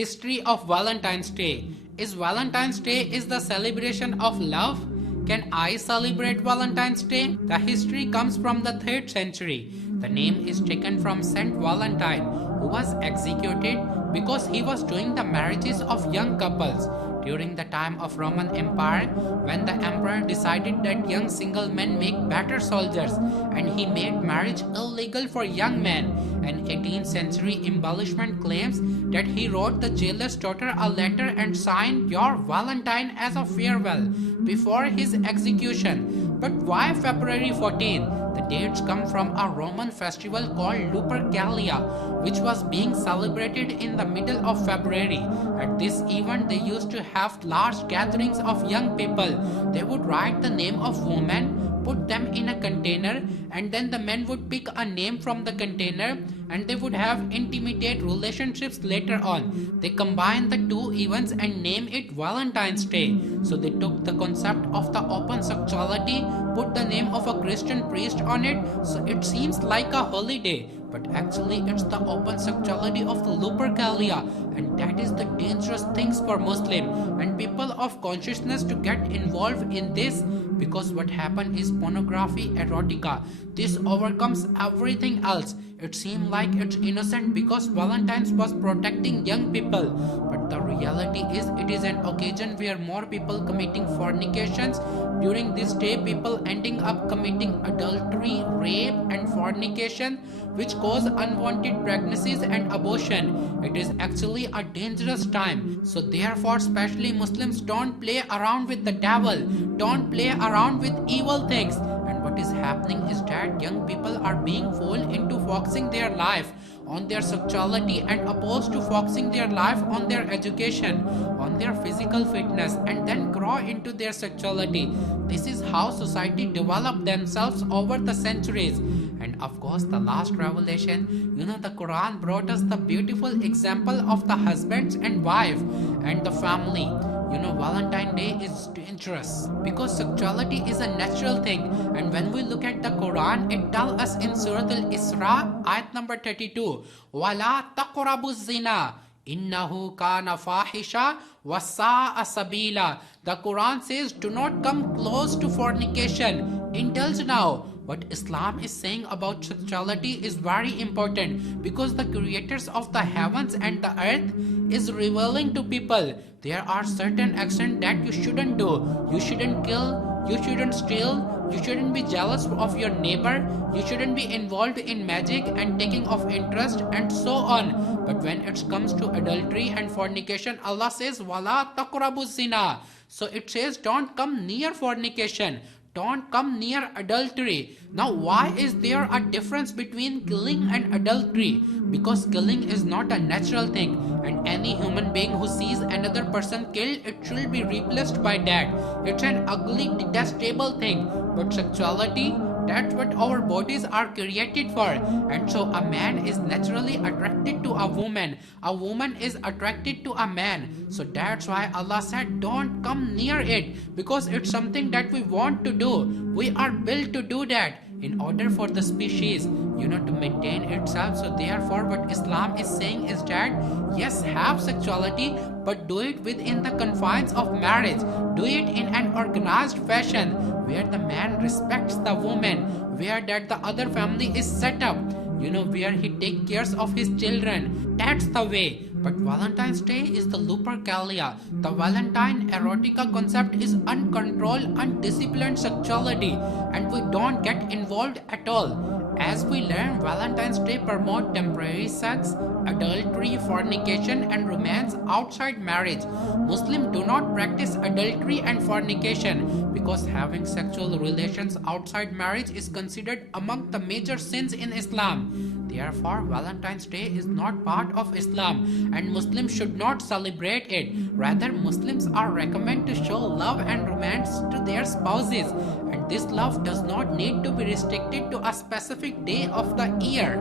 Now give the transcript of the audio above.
History of Valentine's Day. Is Valentine's Day is the celebration of love? Can I celebrate Valentine's Day? The history comes from the 3rd century. The name is taken from Saint Valentine, who was executed because he was doing the marriages of young couples during the time of Roman Empire, when the emperor decided that young single men make better soldiers, and he made marriage illegal for young men. An 18th century embellishment claims that he wrote the jailer's daughter a letter and signed "Your Valentine" as a farewell before his execution. But why February 14? The dates come from a Roman festival called Lupercalia, which was being celebrated in the middle of February. At this event, they used to have large gatherings of young people. They would write the name of women, put them in a container, and then the men would pick a name from the container and they would have intimate relationships later on. They combined the two events and named it Valentine's Day. So they took the concept of the open sexuality, put the name of a Christian priest on it, so it seems like a holiday. But actually it's the open sexuality of the Lupercalia, and that is the dangerous things for Muslim and people of consciousness to get involved in this, because what happened is pornography, erotica. This overcomes everything else. It seems like it's innocent because Valentine's was protecting young people, but the reality is it is an occasion where more people committing fornications. During this day, people ending up committing adultery, rape and fornication, which cause unwanted pregnancies and abortion. It is actually a dangerous time. So therefore, especially Muslims, don't play around with the devil, don't play around with evil things. And what is happening is that young people are being fooled into focusing their life on their sexuality and opposed to focusing their life on their education, on their physical fitness, and then grow into their sexuality. This is how society developed themselves over the centuries. And of course, the last revelation, the Quran brought us the beautiful example of the husbands and wife and the family. Valentine Day is dangerous because sexuality is a natural thing, and when we look at the Quran, it tells us in Surah Al-Isra, ayat number 32, "Wala taqrabu zina, innahu kana fahisha wa sa'a sabila." The Quran says, do not come close to fornication. Indulge now. What Islam is saying about sexuality is very important, because the creators of the heavens and the earth is revealing to people there are certain actions that you shouldn't do. You shouldn't kill, you shouldn't steal, you shouldn't be jealous of your neighbor, you shouldn't be involved in magic and taking of interest and so on. But when it comes to adultery and fornication, Allah says, "Wala taqrabu zina." So it says, don't come near fornication. Don't come near adultery. Now, why is there a difference between killing and adultery? Because killing is not a natural thing, and any human being who sees another person killed, it should be replaced by that. It's an ugly, detestable thing. But sexuality, that's what our bodies are created for. And so a man is naturally attracted to a woman is attracted to a man. So that's why Allah said, don't come near it, because it's something that we want to do. We are built to do that in order for the species to maintain itself. So therefore, what Islam is saying is that yes, have sexuality, but do it within the confines of marriage. Do it in an organized fashion where the man respects the woman, where that the other family is set up, where he takes care of his children. That's the way. But Valentine's Day is the Lupercalia. The Valentine erotica concept is uncontrolled, undisciplined sexuality, and we don't get involved at all. As we learn, Valentine's Day promotes temporary sex, adultery, fornication, and romance outside marriage. Muslims do not practice adultery and fornication because having sexual relations outside marriage is considered among the major sins in Islam. Therefore, Valentine's Day is not part of Islam, and Muslims should not celebrate it. Rather, Muslims are recommended to show love and romance to their spouses, and this love does not need to be restricted to a specific day of the year.